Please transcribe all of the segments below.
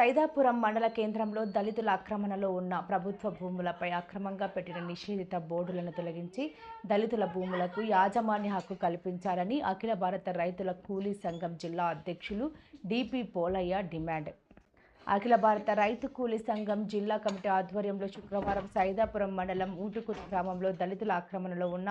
సైదాపురం మండల కేంద్రంలో దళితుల ఆక్రమణలో ఉన్న ప్రభుత్వ భూములపై అక్రమంగా పెట్టిన నిషేధిత బోర్డులను తొలగించి దళితుల భూములకు యాజమాన్య హక్కు కల్పించాలని అఖిల భారత రైతుల కూలీ సంఘం జిల్లా అధ్యక్షులు డిపి పోలయ్య డిమాండ్. అఖిల భారత రైతు కూలీ సంఘం జిల్లా కమిటీ ఆధ్వర్యంలో శుక్రవారం సైదాపురం మండలం ఊటుకూరు గ్రామంలో దళితుల ఆక్రమణలో ఉన్న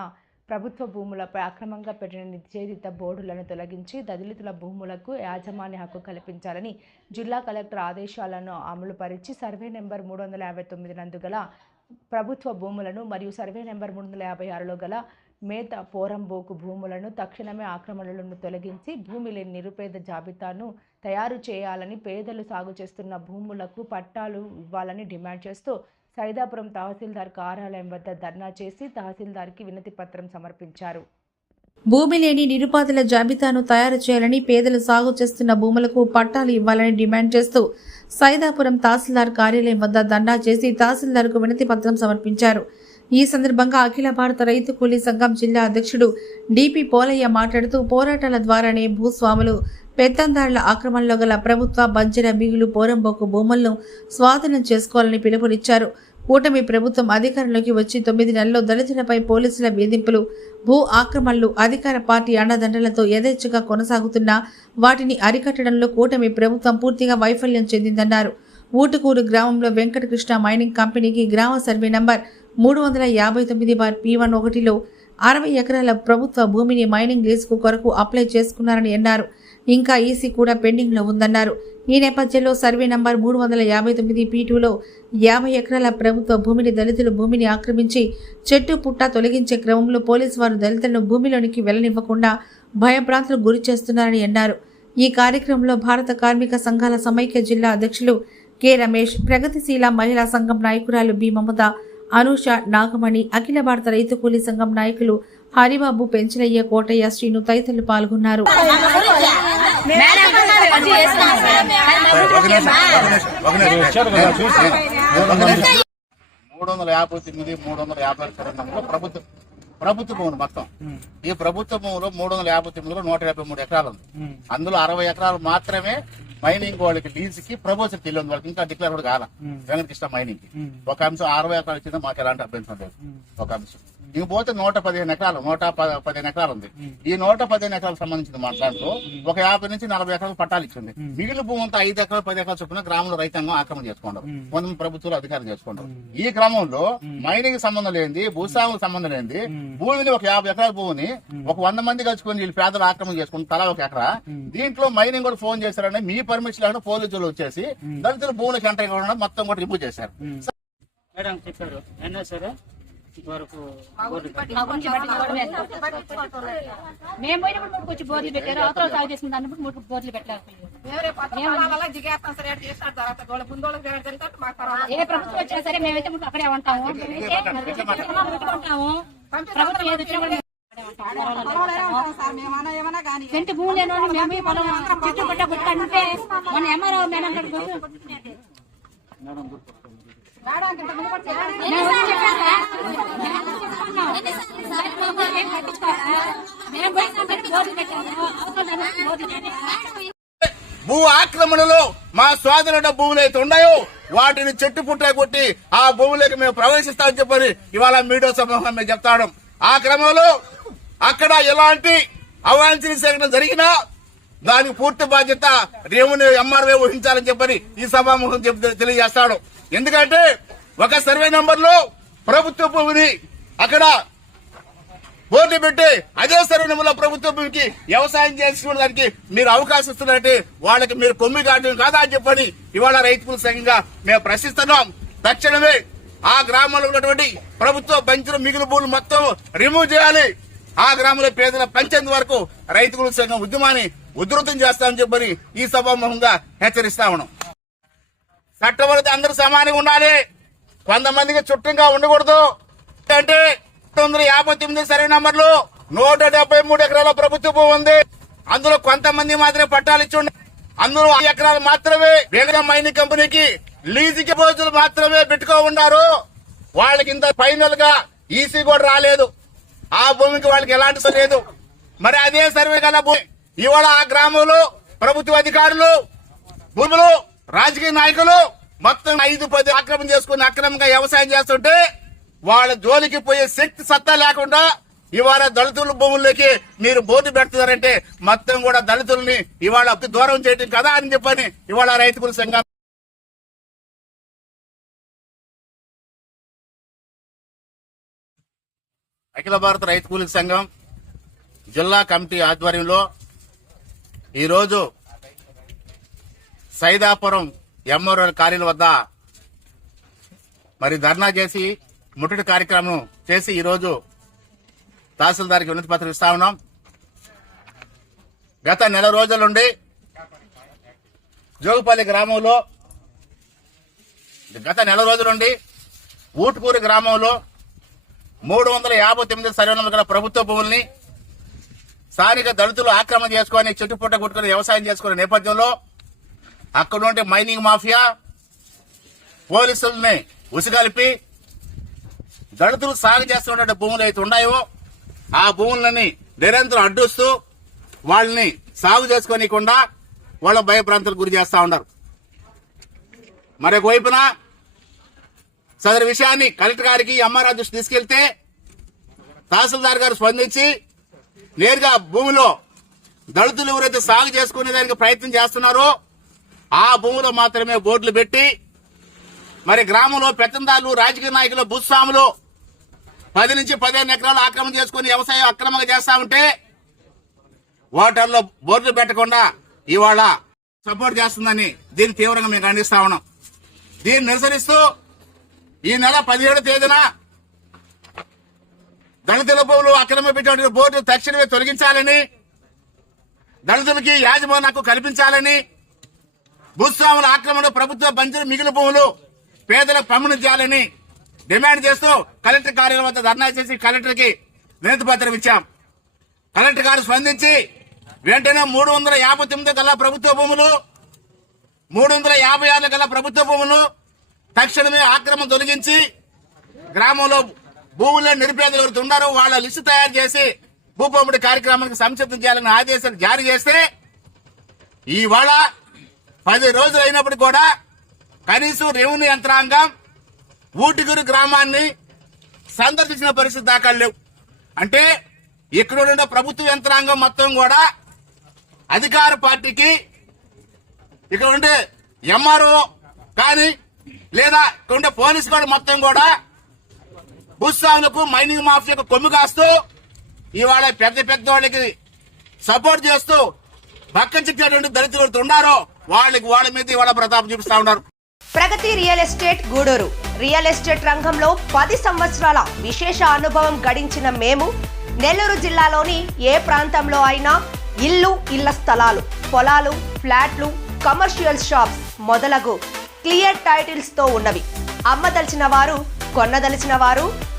ప్రభుత్వ భూములపై అక్రమంగా పెట్టిన నిషేధిత బోర్డులను తొలగించి దళితుల భూములకు యాజమాన్య హక్కు కల్పించాలని జిల్లా కలెక్టర్ ఆదేశాలను అమలుపరిచి సర్వే నెంబర్ మూడు వందల యాభై తొమ్మిది నందు గల ప్రభుత్వ భూములను మరియు సర్వే నెంబర్ మూడు వందల యాభై ఆరులో గల మేత పోరంబోకు భూములను తక్షణమే ఆక్రమణలను తొలగించి భూమి లేని నిరుపేద జాబితాను తయారు చేయాలని పేదలు సాగు చేస్తున్న భూములకు పట్టాలు ఇవ్వాలని డిమాండ్ చేస్తూ సైదాపురం తహసీల్దార్ కార్యాలయం వద్ద ధర్నా చేసి తహసీల్దార్కి వినతి పత్రం సమర్పించారు. భూమి లేని నిరుపాధుల జాబితాను తయారు చేయాలని పేదలు సాగు చేస్తున్న భూములకు పట్టాలు ఇవ్వాలని డిమాండ్ చేస్తూ సైదాపురం తహసీల్దార్ కార్యాలయం వద్ద దండా చేసి తహసీల్దార్కు వినతి పత్రం సమర్పించారు. ఈ సందర్భంగా అఖిల భారత రైతు కూలీ సంఘం జిల్లా అధ్యక్షుడు డిపి పోలయ్య మాట్లాడుతూ పోరాటాల ద్వారానే భూస్వాములు పెత్తందారుల ఆక్రమణలో గల ప్రభుత్వ బంజర మిగులు పోరంబోకు భూములను స్వాధీనం చేసుకోవాలని పిలుపునిచ్చారు. కూటమి ప్రభుత్వం అధికారంలోకి వచ్చి తొమ్మిది నెలల్లో దళితులపై పోలీసుల వేధింపులు భూ ఆక్రమణలు అధికార పార్టీ అండదండలతో యథేచ్ఛగా కొనసాగుతున్నా వాటిని అరికట్టడంలో కూటమి ప్రభుత్వం పూర్తిగా వైఫల్యం చెందిందన్నారు. ఊటుకూరు గ్రామంలో వెంకటకృష్ణ మైనింగ్ కంపెనీకి గ్రామ సర్వే నంబర్ మూడు వందల యాభై తొమ్మిది బార్ పీ వన్ ఒకటిలో అరవై ఎకరాల ప్రభుత్వ భూమిని మైనింగ్ లీజుకు కొరకు అప్లై చేసుకున్నారని అన్నారు. ఇంకా ఈసీ కూడా పెండింగ్లో ఉందన్నారు. ఈ నేపథ్యంలో సర్వే నంబర్ మూడు వందల యాభై తొమ్మిది పీ టూలో యాభై ఎకరాల ప్రభుత్వ భూమిని దళితులు భూమిని ఆక్రమించి చెట్టు పుట్ట తొలగించే క్రమంలో పోలీసు వారు దళితులను భూమిలోనికి వెళ్ళనివ్వకుండా భయభ్రాంతులకు గురి చేస్తున్నారని అన్నారు. ఈ కార్యక్రమంలో భారత కార్మిక సంఘాల సమైక్య జిల్లా అధ్యక్షులు కె రమేష్ ప్రగతిశీల మహిళా సంఘం నాయకురాలు బి మమత అనూష నాగమణి అఖిల భారత రైతు కూలీ సంఘం నాయకులు హరిబాబు పెంచలయ్య కోటయ్య శ్రీను తదితరులు పాల్గొన్నారు. మూడు వందల యాభై తొమ్మిది మూడు వందల యాభై చరణంలో ప్రభుత్వ ప్రభుత్వ భూములు మొత్తం. ఈ ప్రభుత్వ భూములు మూడు వందల యాభై తొమ్మిదిలో నూట యాభై మూడు ఎకరాలు ఉంది. అందులో అరవై ఎకరాలు మాత్రమే మైనింగ్ వాళ్ళకి లీజ్కి ప్రపోజల్ తెలియదు వాళ్ళకి ఇంకా డిక్లేర్ కూడా కాల. వెంకటకృష్ణ మైనింగ్కి ఒక అంశం అరవై ఎకరాలు ఇచ్చింది మాకు ఎలాంటి అభ్యంతరం లేదు. ఒక అంశం. ఇంక పోతే నూట పదిహేను ఎకరాలు నూట పదిహేను ఎకరాలు ఉంది. ఈ నూట పదిహేను ఎకరాలకు సంబంధించిన మాట్లాడుతూ ఒక యాభై నుంచి నలభై ఎకరాలు పట్టాలు ఇచ్చింది. మిగిలిన భూమి అంతా ఐదు ఎకరాలు పది ఎకరాలు చొప్పున గ్రామంలో రైతాంగం ఆక్రమణ చేసుకుంటారు. కొంతమంది ప్రభుత్వాలు అధికారం చేసుకుంటారు. ఈ క్రమంలో మైనింగ్ సంబంధం లేనిది భూస్వాములకు సంబంధం లేనిది భూమిని ఒక యాభై ఎకరాల భూమిని ఒక వంద మంది కలుసుకొని వీళ్ళు పేదలు ఆక్రమణ చేసుకుని తలా ఒక ఎకరా. దీంట్లో మైనింగ్ కూడా ఫోన్ చేశారని మీ పర్మిషన్ లేకుండా పోలీసులు వచ్చేసి దళితుల భూములకు ఎంటర్ కాకుండా మొత్తం కూడా రిమూవ్ చేశారు. మేడం చెప్పారు. అయినా సరే. మేము పోయినప్పుడు ముట్టుకు వచ్చి బోర్లు పెట్టారు అవతల సాగు చేసుకున్న దాన్ని ముట్టుకు బోర్లు పెట్టారు ఏ ప్రభుత్వం వచ్చినా సరే మేమైతే అక్కడే ఉంటాము ముట్టుకుంటాము ప్రభుత్వం ఏది వచ్చినా కూడా సెంటు భూమి లేని వాళ్ళు మేము ఈ పొలం చెట్టు పుట్ట గుట్టంటే మన ఎంఆర్ఓ మేడం భూ ఆక్రమణలో మా స్వాధీన భూములు అయితే ఉన్నాయో వాటిని చెట్టు పుట్ట కొట్టి ఆ భూములకు మేము ప్రవేశిస్తామని చెప్పని ఇవాళ మీడియా సమూహం మేము చెప్తాడు ఆ క్రమంలో అక్కడ ఎలాంటి అవాంఛనీయ సేకరణ జరిగినా దానికి పూర్తి బాధ్యత రేవుని ఎంఆర్వే వహించాలని చెప్పని ఈ సభాముఖం తెలియజేస్తాడు. ఎందుకంటే ఒక సర్వే నంబర్లో ప్రభుత్వ భూమిని అక్కడ బోర్డు పెట్టి అదే సర్వనంలో ప్రభుత్వ భూమికి వ్యవసాయం చేసుకోవడానికి మీరు అవకాశం ఇస్తున్నారంటే వాళ్ళకి మీరు కొమ్మి కాటం కాదా అని చెప్పని ఇవాళ రైతుల సంఘంగా మేము ప్రశ్నిస్తున్నాం. తక్షణమే ఆ గ్రామంలో ఉన్నటువంటి ప్రభుత్వ పంచిన మిగులు భూములు మొత్తం రిమూవ్ చేయాలి. ఆ గ్రామంలో పేదల పంచేంత వరకు రైతుల సంఘం ఉద్యమాన్ని ఉధృతం చేస్తామని చెప్పని ఈ సభాముఖంగా హెచ్చరిస్తా ఉన్నాం. చట్టబడితే అందరూ సమానంగా ఉండాలి. కొంతమందికి చుట్టంగా ఉండకూడదు. అంటే తొమ్మిది యాభై తొమ్మిది సరైన నంబర్లు నూట డెబ్బై మూడు ఎకరాల ప్రభుత్వ భూమి ఉంది. అందులో కొంతమంది మాత్రమే పట్టాలు ఇచ్చి ఉన్నాయి అందులో ఐదు ఎకరాలు మాత్రమే వేగంగా మైనింగ్ కంపెనీకి లీజుకి రోజులు మాత్రమే పెట్టుకో ఉన్నారు వాళ్ళకి ఇంత ఫైనల్గా ఈసీ కూడా రాలేదు. ఆ భూమికి వాళ్ళకి ఎలాంటి లేదు. మరి అదే సర్వే గల భూమి ఇవాళ ఆ గ్రామంలో ప్రభుత్వ అధికారులు భూములు రాజకీయ నాయకులు మొత్తం ఐదు పది ఆక్రమణ చేసుకుని అక్రమంగా వ్యవసాయం చేస్తుంటే వాళ్ళ జోలికి పోయే శక్తి సత్తా లేకుండా ఇవాళ దళితుల భూముల్లోకి మీరు బోర్డు పెడుతున్నారంటే మొత్తం కూడా దళితుల్ని ఇవాళ దూరం చేయటం కదా అని చెప్పని ఇవాళ రైతుల సంఘం. అఖిల భారత రైతు కూలీల సంఘం జిల్లా కమిటీ ఆధ్వర్యంలో ఈరోజు సైదాపురం ఎంఆర్ఓ కార్యాలయం వద్ద మరి ధర్నా చేసి ముట్టడి కార్యక్రమం చేసి ఈరోజు తహసీల్దార్కి వినతి పత్రం ఇస్తా ఉన్నాం. గత నెల రోజుల నుండి జోగుపల్లి గ్రామంలో గత నెల రోజుల నుండి ఊటుకూరు గ్రామంలో మూడు వందల యాభై తొమ్మిది సర్వే గల ప్రభుత్వ భూముల్ని స్థానిక దళితులు ఆక్రమణ చేసుకొని చుట్టుపుట్ట కొట్టుకుని వ్యవసాయం చేసుకునే నేపథ్యంలో అక్కడ ఉండే మైనింగ్ మాఫియా పోలీసుల్ని ఉసిగలిపి దళితులు సాగు చేస్తున్న భూములు అయితే ఉన్నాయో ఆ భూములని నిరంతరం అడ్డుస్తూ వాళ్ళని సాగు చేసుకోనికుండా వాళ్ళ భయభ్రాంతులకు గురి చేస్తూ ఉన్నారు. మరొక వైపున సదరు విషయాన్ని కలెక్టర్ గారికి ఎంఆర్ఆర్ దృష్టి తీసుకెళ్తే తహసీల్దార్ గారు స్పందించి నేరుగా భూమిలో దళితులు ఎవరైతే సాగు చేసుకునే దానికి ప్రయత్నం చేస్తున్నారో ఆ భూమిలో మాత్రమే బోర్డులు పెట్టి మరి గ్రామంలో పెత్తందారులు రాజకీయ నాయకులు భూస్వాములు పది నుంచి పదిహేను ఎకరాలు ఆక్రమణ చేసుకుని వ్యవసాయం అక్రమంగా చేస్తా ఉంటే ఓటర్లో బోర్డులు పెట్టకుండా ఇవాళ సపోర్ట్ చేస్తుందని దీన్ని తీవ్రంగా మేము ఖండిస్తా ఉన్నాం. దీన్ని నిరసరిస్తూ ఈ నెల పదిహేడు తేదీన దళితుల భూములు అక్రమ పెట్టిన బోర్డు తక్షణమే తొలగించాలని దళితులకి యాజమానకు కల్పించాలని భూస్వాముల ఆక్రమణ ప్రభుత్వ బంజరు మిగిలిన భూములు పేదలకు పంపిణీ చేయాలని డిమాండ్ చేస్తూ కలెక్టర్ కార్యాలయం వద్ద ధర్నా చేసి కలెక్టర్కి వినతి పత్రం ఇచ్చాం. కలెక్టర్ గారు స్పందించి వెంటనే మూడు వందల యాభై తొమ్మిది గల ప్రభుత్వ భూములు మూడు వందల యాభై ఆరు గల ప్రభుత్వ భూములు తక్షణమే ఆక్రమం తొలగించి గ్రామంలో భూముల్లో నిరుపేదలు ఎవరైతే ఉన్నారో వాళ్ళ లిస్టు తయారు చేసి భూపంపిడి కార్యక్రమానికి సంసిద్ధం చేయాలని ఆదేశాలు జారీ చేస్తే ఇవాళ పది రోజులు అయినప్పుడు కూడా కనీసం రెవెన్యూ యంత్రాంగం ఊటిగురు గ్రామాన్ని సందర్శించిన పరిస్థితి దాకా లేవు. అంటే ఇక్కడ ఉన్న ప్రభుత్వ యంత్రాంగం మొత్తం కూడా అధికార పార్టీకి ఇక్కడ ఉండే ఎంఆర్ఓ కానీ లేదా ఇక్కడ ఉండే పోలీస్ కూడా మొత్తం కూడా భూస్వాములకు మైనింగ్ మాఫియాకు కొమ్ము కాస్తూ ఇవాళ పెద్ద పెద్ద వాళ్ళకి సపోర్ట్ చేస్తూ పక్కన చెప్పేటువంటి దళితులు ఉన్నారో వాళ్ళకి వాళ్ళ మీద ఇవాళ ప్రతాపం చూపిస్తా ఉన్నారు. Pragati real estate Gudur. Real estate రంగంలో పది సంవత్సరాల విశేష అనుభవం గడించిన మేము నెల్లూరు జిల్లాలోని ఏ ప్రాంతంలో అయినా ఇల్లు ఇళ్ళ స్థలాలు పొలాలు ఫ్లాట్లు కమర్షియల్ షాప్స్ మొదలగు క్లియర్ టైటిల్స్తో ఉన్నవి. అమ్మదలిచిన వారు కొన్నదలిచిన వారు